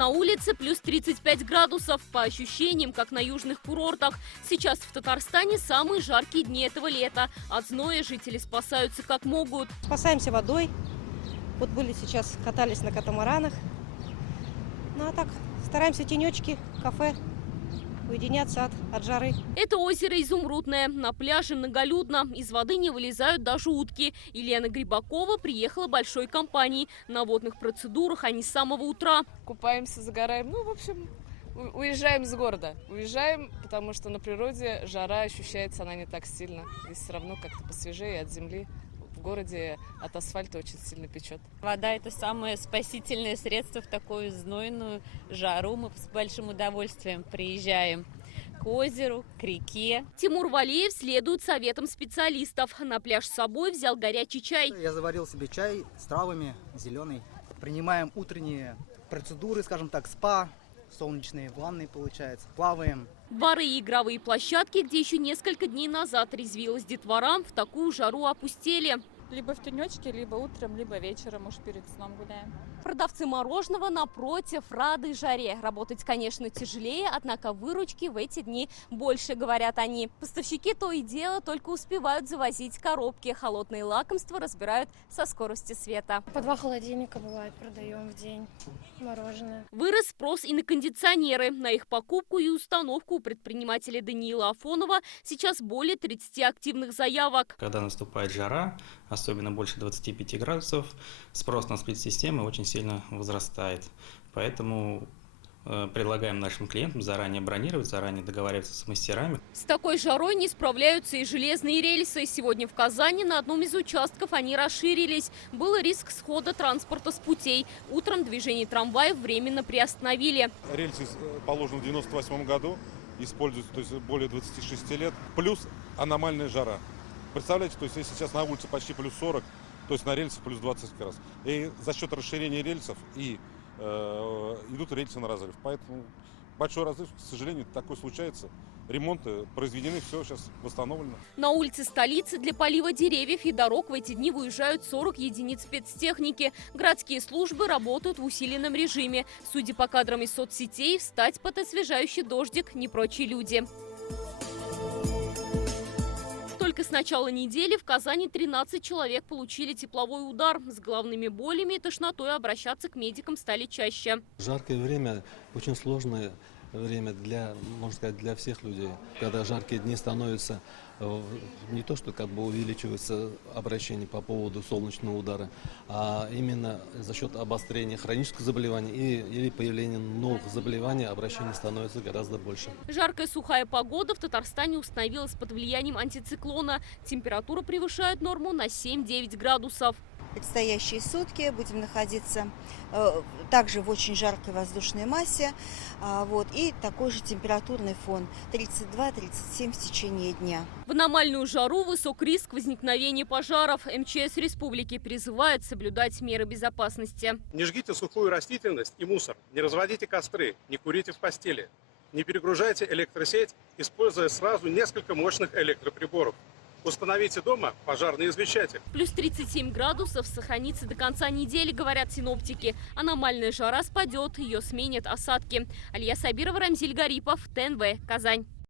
На улице плюс 35 градусов. По ощущениям, как на южных курортах. Сейчас в Татарстане самые жаркие дни этого лета. От зноя жители спасаются как могут. Спасаемся водой. Вот были сейчас, катались на катамаранах. Ну а так, стараемся тенечки, кафе, уединяться от жары. Это озеро Изумрудное. На пляже многолюдно. Из воды не вылезают даже утки. Елена Грибакова приехала большой компанией. На водных процедурах они с самого утра. Купаемся, загораем. Ну, в общем, уезжаем с города. Уезжаем, потому что на природе жара ощущается, она не так сильно. Здесь все равно как-то посвежее от земли. В городе от асфальта очень сильно печет. Вода – это самое спасительное средство в такую знойную жару. Мы с большим удовольствием приезжаем к озеру, к реке. Тимур Валеев следует советам специалистов. На пляж с собой взял горячий чай. Я заварил себе чай с травами, зеленый. Принимаем утренние процедуры, скажем так, спа, солнечные ванны, получается. Плаваем. Бары и игровые площадки, где еще несколько дней назад резвилась детвора, в такую жару опустели. Либо в тенечке, либо утром, либо вечером, уж перед сном гуляем. Продавцы мороженого, напротив, рады жаре. Работать, конечно, тяжелее, однако выручки в эти дни больше, говорят они. Поставщики то и дело только успевают завозить коробки. Холодные лакомства разбирают со скоростью света. По 2 холодильника бывает продаем в день мороженое. Вырос спрос и на кондиционеры. На их покупку и установку у предпринимателя Даниила Афонова сейчас более 30 активных заявок. Когда наступает жара, особенно больше 25 градусов, спрос на сплит-системы очень сильно возрастает. Поэтому предлагаем нашим клиентам заранее бронировать, заранее договариваться с мастерами. С такой жарой не справляются и железные рельсы. Сегодня в Казани на одном из участков они расширились. Был риск схода транспорта с путей. Утром движение трамваев временно приостановили. Рельсы положены в 1998 году, используются, то есть более 26 лет, плюс аномальная жара. Представляете, то есть если сейчас на улице почти плюс 40, то есть на рельсах плюс 20 раз. И за счет расширения рельсов идут рельсы на разрыв. Поэтому большой разрыв, к сожалению, такое случается. Ремонты произведены, все сейчас восстановлено. На улице столицы для полива деревьев и дорог в эти дни выезжают 40 единиц спецтехники. Городские службы работают в усиленном режиме. Судя по кадрам из соцсетей, встать под освежающий дождик не прочие люди. Только с начала недели в Казани 13 человек получили тепловой удар. С головными болями и тошнотой обращаться к медикам стали чаще. Жаркое время очень сложное время можно сказать, для всех людей. Когда жаркие дни становятся, не то что увеличивается обращение по поводу солнечного удара, а именно за счет обострения хронических заболеваний или появления новых заболеваний обращение становится гораздо больше. Жаркая сухая погода в Татарстане установилась под влиянием антициклона. Температура превышает норму на 7-9 градусов. Предстоящие сутки будем находиться также в очень жаркой воздушной массе, и такой же температурный фон 32-37 в течение дня. В аномальную жару высок риск возникновения пожаров. МЧС республики призывает соблюдать меры безопасности. Не жгите сухую растительность и мусор, не разводите костры, не курите в постели, не перегружайте электросеть, используя сразу несколько мощных электроприборов. Установите дома пожарный извещатель. Плюс 37 градусов сохранится до конца недели, говорят синоптики. Аномальная жара спадет, ее сменят осадки. Алия Сабирова, Рамзиль Гарипов, ТНВ, Казань.